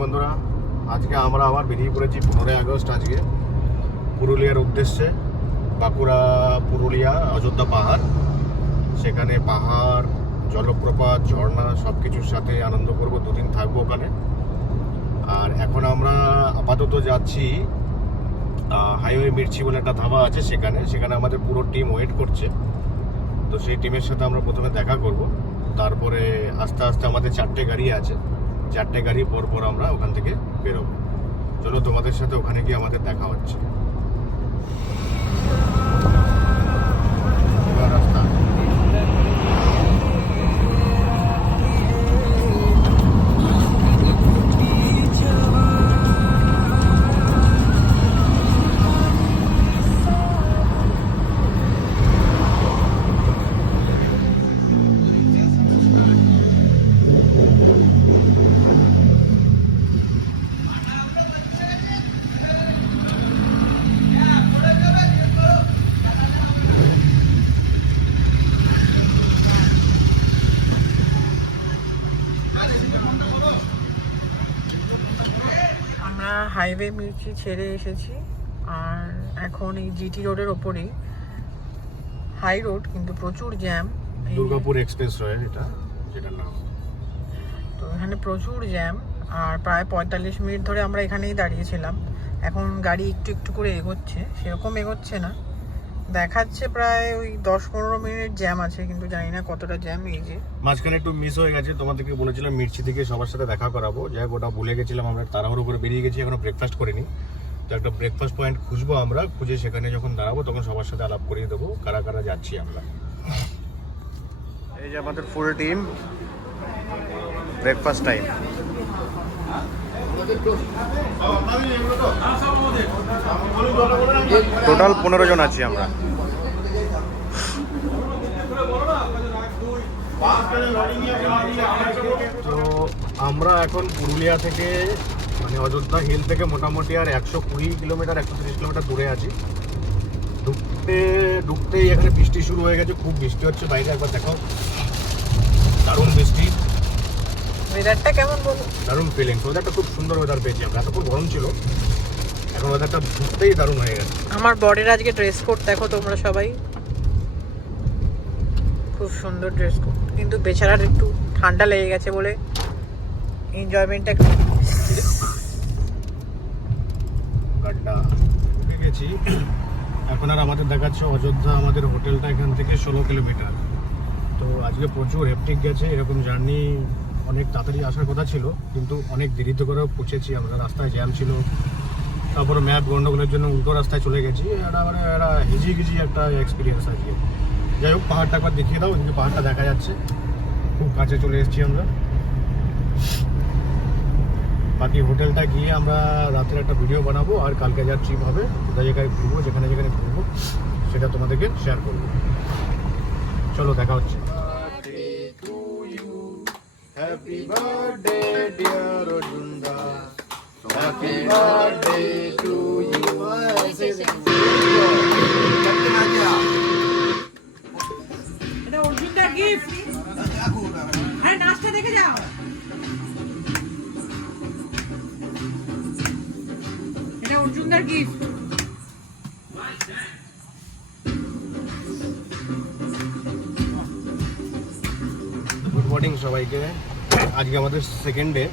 বন্ধুরা, আজকে আমরা আবার বেরিয়ে পড়েছি 15ই আগস্ট আজকে পুরুলিয়ার উদ্দেশ্যে। বাঁকুড়া পুরুলিয়া অযোধ্যা পাহাড়, সেখানে পাহাড়, জলপ্রপাত, ঝর্ণা সব কিছুর সাথে আনন্দ করব। দুদিন থাকবো ওখানে। আর এখন আমরা আপাতত যাচ্ছি হাইওয়ে মির্চি বলে একটা ধাবা আছে, সেখানে আমাদের পুরো টিম ওয়েট করছে। তো সেই টিমের সাথে আমরা প্রথমে দেখা করব, তারপরে আস্তে আস্তে আমাদের 4টে গাড়ি আছে, 4টে গাড়ি পর আমরা ওখান থেকে বেরোবো। চলো তোমাদের সাথে ওখানে গিয়ে আমাদের দেখা হচ্ছে। রাস্তা হাইওয়ে মির্চি ছেড়ে এসেছি, আর এখন এই জিটি রোডের ওপরেই হাই রোড, কিন্তু প্রচুর জ্যাম। দুর্গাপুর এক্সপ্রেস রয়েল এটা, যেটা নাম। তো এখানে প্রচুর জ্যাম, আর প্রায় 45 মিনিট ধরে আমরা এখানেই দাঁড়িয়েছিলাম। এখন গাড়ি একটু একটু করে এগোচ্ছে, সেরকম এগোচ্ছে না, দেখাচ্ছে প্রায় ওই 10-15 মিনিট জ্যাম আছে, কিন্তু জানি না কতটা জ্যাম। এই যে মাঝখানে একটু মিস হয়ে গেছে, তোমাদেরকে বলেছিলাম মির্চি থেকে সবার সাথে দেখা করাবো, যাই হোক ওটা ভুলে গেছিলাম। আমরা তাড়াহুড়ো করে বেরিয়ে গেছি, এখনো ব্রেকফাস্ট করিনি। তো একটা ব্রেকফাস্ট পয়েন্ট খুঁজবো আমরা, খুঁজে সেখানে যখন দাঁড়াবো তখন সবার সাথে আলাপ করিয়ে দেবো কারা কারা যাচ্ছি আমরা। এই যে আমাদের full team, breakfast time. Total 15 জন আছি আমরা। তো আমরা এখন পুরুলিয়া থেকে, মানে অযোধ্যা হিল থেকে মোটামুটি আর 120 কিলোমিটার 130 কিলোমিটার দূরে আছি। ঢুকতেই এখানে বৃষ্টি শুরু হয়ে গেছে, খুব বৃষ্টি হচ্ছে বাইরে, একবার দেখো, দারুণ বৃষ্টি। ওয়েদারটা কেমন বলো? দারুণ ফিলিংস, ওয়েদারটা খুব সুন্দর ওয়েদার পেয়েছি আমরা। এতক্ষণ গরম ছিল, এখন ওয়েদারটা ঢুকতেই দারুণ হয়ে গেছে। আমার বডির আজকে ড্রেস কোড দেখো তোমরা সবাই, খুব সুন্দর ড্রেস কোড, কিন্তু বেচারার একটু ঠান্ডা লেগে গেছে বলে এনজয়মেন্টটা একটু গাড্ডা ঢুকে গেছি। এখন আর আমাদের দেখাচ্ছে অযোধ্যা, আমাদের হোটেলটা এখান থেকে 16 কিলোমিটার। তো আজকে প্রচুর হেপটিক গেছে, এরকম জার্নি অনেক তাড়াতাড়ি আসার কথা ছিল, কিন্তু অনেক দেরিতে করেও পৌঁছেছি আমরা। রাস্তায় জ্যাম ছিল, তারপরে ম্যাপ গন্ডগোলের জন্য উল্টো রাস্তায় চলে গেছি। এটা মানে একটা হিজি একটা এক্সপিরিয়েন্স আজকে। যাই হোক, পাহাড়টা একবার দেখিয়ে দাও, কিন্তু পাহাড়টা দেখা যাচ্ছে, খুব কাছে চলে এসেছি আমরা। বাকি হোটেলটা গিয়ে আমরা রাতের একটা ভিডিও বানাবো, আর কালকে যা ট্রিপ হবে, কোথায় জায়গায় ঘুরবো, যেখানে ঘুরবো সেটা তোমাদেরকে শেয়ার করবো। চলো দেখা হচ্ছে। Happy birthday dear Ojunda, happy birthday to you. এটা অর্জুনদার গিফট। আরে নাচটা দেখে যাও। এটা অর্জুনদার গিফট। গুড মর্নিং সবাইকে। আজকে আমাদের সেকেন্ড ডে।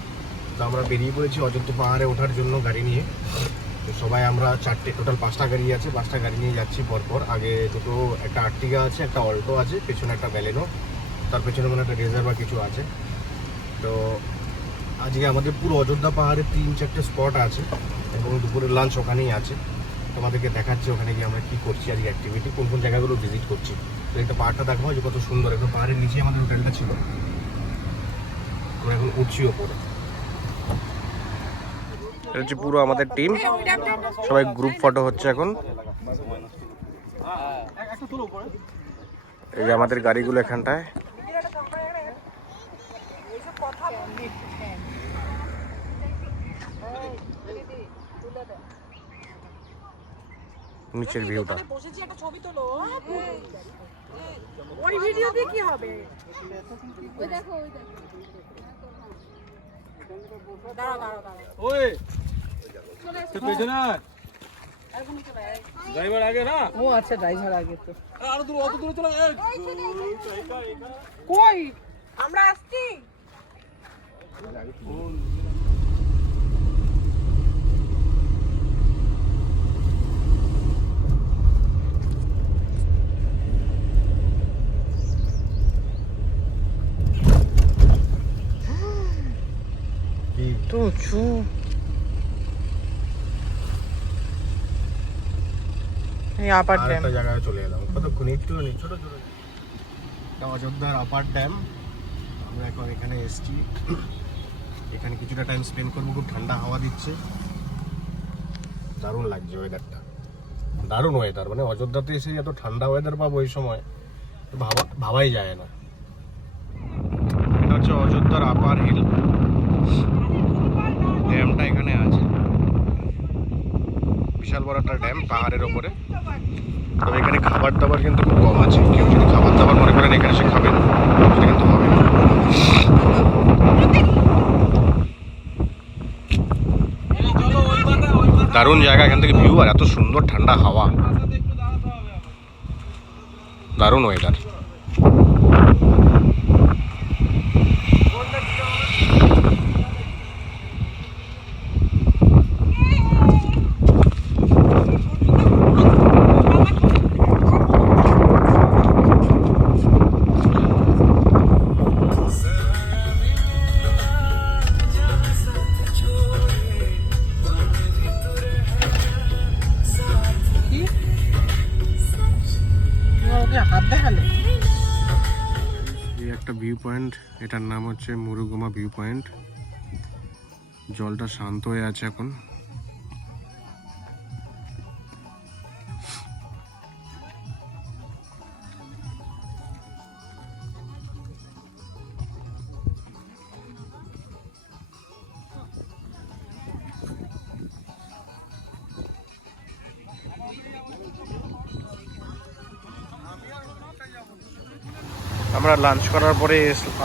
তো আমরা বেরিয়ে পড়েছি অযোধ্যা পাহাড়ে ওঠার জন্য গাড়ি নিয়ে। তো সবাই আমরা টোটাল 5টা গাড়ি আছে, 5টা গাড়ি নিয়ে যাচ্ছি পরপর। আগে দুটো, একটা আর্টিগা আছে, একটা অল্টো আছে, পেছনে একটা ব্যালেনো, তার পেছনে মনে একটা রেজার বা কিছু আছে। তো আজকে আমাদের পুরো অযোধ্যা পাহাড়ে 3-4টে স্পট আছে, এবং দুপুরের লাঞ্চ ওখানেই আছে। তোমাদেরকে দেখাচ্ছি ওখানে গিয়ে আমরা কী করছি, আজকে অ্যাক্টিভিটি কোন কোন জায়গাগুলো ভিজিট করছি। তো একটা পাহাড়টা দেখাবো যে কত সুন্দর, একদম পাহাড়ের নিচে আমাদের হোটেলটা ছিল। আমরা এখন উঠছি ওপরে। এটা হচ্ছে পুরো আমাদের টিম, সবাই গ্রুপ ফটো হচ্ছে এখন। এই যে আমাদের গাড়িগুলো এখানটায়। নিচের ভিউটা। বসেছি, একটা ছবি তোলো। ওই ভিডিও দিয়ে কি হবে? ওই দেখো, ওই দেখো। ওই পেছনে ড্রাইভার আগে না। ও আচ্ছা, ড্রাইভার আগে তো। আরো দূর, অত দূরে চলে। কই আমরা আসছি। কি তো উঁচু। এই আপার ড্যাম। আরেকটা জায়গায় চলে এলাম কতক্ষণ, একটু নেই, ছোট ছোট এটা অযোধ্যার আপার ড্যাম। আমরা এখন এখানে এসছি, এখানে কিছুটা টাইম স্পেন্ড করবো। খুব ঠান্ডা হাওয়া দিচ্ছে, দারুণ লাগছে ওয়েদারটা, দারুণ ওয়েদার। মানে অযোধ্যাতে এসে এত ঠান্ডা ওয়েদার পাবো এই সময় তো ভাবাই যায় না। এটা হচ্ছে অযোধ্যার আপার হিল, ড্যামটা এখানে আছে, বিশাল বড় একটা ড্যাম পাহাড়ের ওপরে। তবে এখানে খাবার দাবার কিন্তু খুব কম আছে, কেউ যদি খাবার দাবার মনে করেন এখানে এসে খাবেন সেটা কিন্তু হবে না। দারুণ জায়গা, এখান থেকে ভিউ আর এত সুন্দর ঠান্ডা হাওয়া, দারুণ ওয়েদার। হাত দেখালে এই একটা ভিউ পয়েন্ট, এটার নাম হচ্ছে মুরুগুমা ভিউ পয়েন্ট। জলটা শান্ত হয়ে আছে এখন। আমরা লাঞ্চ করার পরে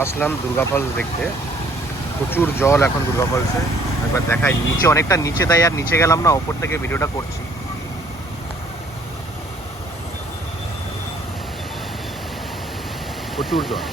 আসলাম দুর্গা ফলস দেখতে। প্রচুর জল এখন দুর্গা ফলসে, একবার দেখাই। নিচে অনেকটা নিচে, তাই আর নিচে গেলাম না, ওপর থেকে ভিডিওটা করছি। প্রচুর জল।